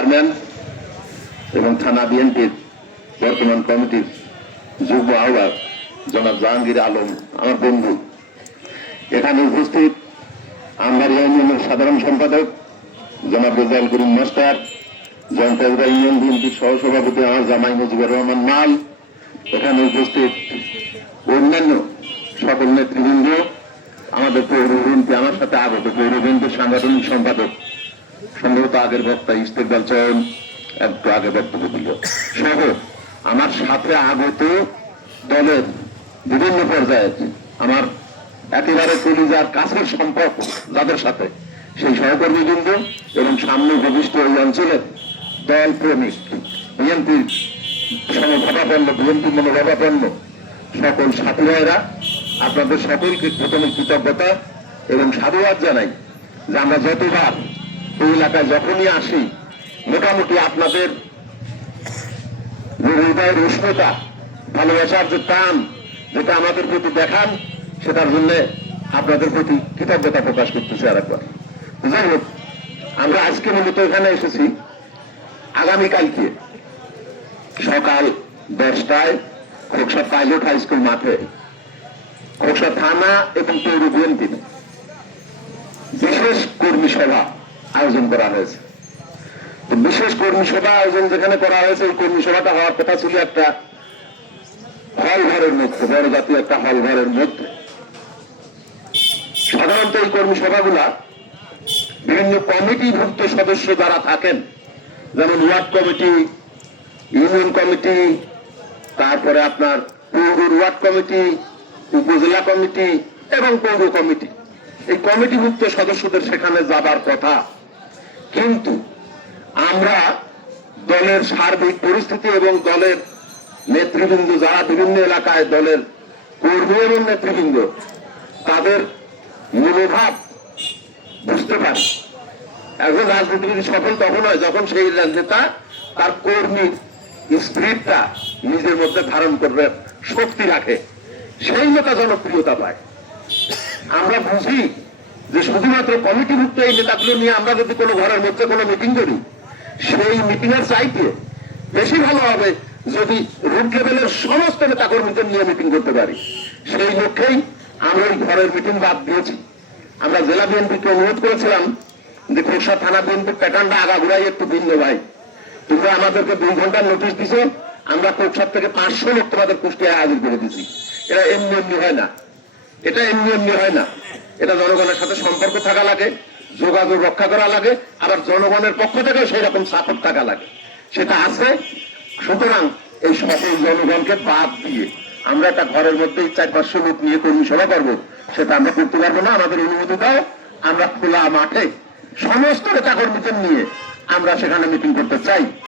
Chairman এবং থানা বিএনপির বর্তমান কমিটির যুগ্ম আহ্বায়ক জনাব জাহাঙ্গীর আলম আমার বন্ধু, এখানে উপস্থিত আমবাড়ি ইউনিয়নের সাধারণ সম্পাদক জনাব রেজাউল করিম মাস্টার, জয়ন্তেজরা ইউনিয়ন বিএনপির সহসভাপতি আমার জামাই মুজিবুর রহমান মাল, এখানে উপস্থিত অন্যান্য সকল নেতৃবৃন্দ, আমাদের পৌর বিএনপি আমার সাথে আগত পৌর বিএনপির সাংগঠনিক সম্পাদক, সম্ভবত আগের বক্তা ইস্তেকবাল চয়ন একটু আগে বক্তব্য দিল সহ আমার সাথে আগত দলের বিভিন্ন পর্যায়ে আমার একেবারে কলিজার কাছের সম্পর্ক যাদের সাথে, সেই সহকর্মীবৃন্দ এবং সামনে ভবিষ্যৎ ওই অঞ্চলের দল প্রেমিক বিএনপির সমভাবাপন্ন বিএনপি মনোভাবাপন্ন সকল সাথী ভাইয়েরা, আপনাদের সকলকে প্রথমে কৃতজ্ঞতা এবং সাধুবাদ জানাই যে আমরা যতবার এই এলাকায় যখনই আসি মোটামুটি আপনাদের হৃদয়ের উষ্ণতা, ভালোবাসার যে টান যেটা আমাদের প্রতি দেখান, সেটার জন্য আপনাদের প্রতি কৃতজ্ঞতা প্রকাশ করতেছি। আরেকবার যাই হোক, আমরা আজকে মূলত এখানে এসেছি আগামীকালকে সকাল 10টায় খোকসা পাইলট হাই স্কুল মাঠে খোকসা থানা এবং পৌর বিএনপির বিশেষ কর্মী সভা আয়োজন করা হয়েছে। বিশেষ কর্মী সভা আয়োজন যেখানে করা হয়েছে, এই কর্মী সভাটা হওয়ার কথা ছিল একটা হল ঘরের মধ্যে, বড় জাতীয় একটা হল ঘরের মধ্যে। সাধারণত এই কর্মী সভাগুলা বিভিন্ন কমিটিভুক্ত সদস্য যারা থাকেন, যেমন ওয়ার্ড কমিটি, ইউনিয়ন কমিটি, তারপরে আপনার পৌর ওয়ার্ড কমিটি, উপজেলা কমিটি এবং পৌর কমিটি, এই কমিটিভুক্ত সদস্যদের সেখানে যাবার কথা। কিন্তু আমরা দলের সার্বিক পরিস্থিতি এবং দলের নেতৃবৃন্দ যারা বিভিন্ন এলাকায় দলের কর্মী এবং নেতৃবৃন্দ, তাদের মনোভাব বুঝতে পারি। একজন রাজনীতিবিদ সফল তখন হয় যখন সেই নেতা তার কর্মীর স্পিরিটটা নিজের মধ্যে ধারণ করবে শক্তি রাখে, সেই নেতা জনপ্রিয়তা পায়। আমরা বুঝি যে শুধুমাত্র কমিটিভুক্ত এই নেতাগুলো নিয়ে আমরা যদি কোনো ঘরের মধ্যে কোনো মিটিং করি, সেই মিটিং এর চাইতে বেশি ভালো হবে যদি রুট লেভেলের সমস্ত নেতা কর্মীদের নিয়ে মিটিং করতে পারি। সেই লক্ষ্যেই আমরা ওই ঘরের মিটিং বাদ দিয়েছি। আমরা জেলা বিএনপিকে অনুরোধ করেছিলাম যে খোকসা থানা বিএনপির প্যাটার্নটা আগাগোড়াই একটু ভিন্ন ভাই, তোমরা আমাদেরকে 2 ঘন্টার নোটিশ দিছো, আমরা খোকসার থেকে 500 লোক তোমাদের কুষ্টিয়ায় হাজির করে দিছি। এটা এমনি এমনি হয় না, এটা এমনি এমনি হয় না। এটা জনগণের সাথে সম্পর্ক থাকা লাগে, যোগাযোগ রক্ষা করা লাগে, আবার জনগণের পক্ষ থেকেও সেই রকম সাপোর্ট থাকা লাগে, সেটা আছে। সুতরাং এই সকল জনগণকে বাদ দিয়ে আমরা একটা ঘরের মধ্যে 400-500 লোক নিয়ে কর্মী সভা করবো, সেটা আমরা করতে পারবো না। আমাদের অনুমতি দাও, আমরা খোলা মাঠে সমস্ত নেতা কর্মীদের নিয়ে আমরা সেখানে মিটিং করতে চাই।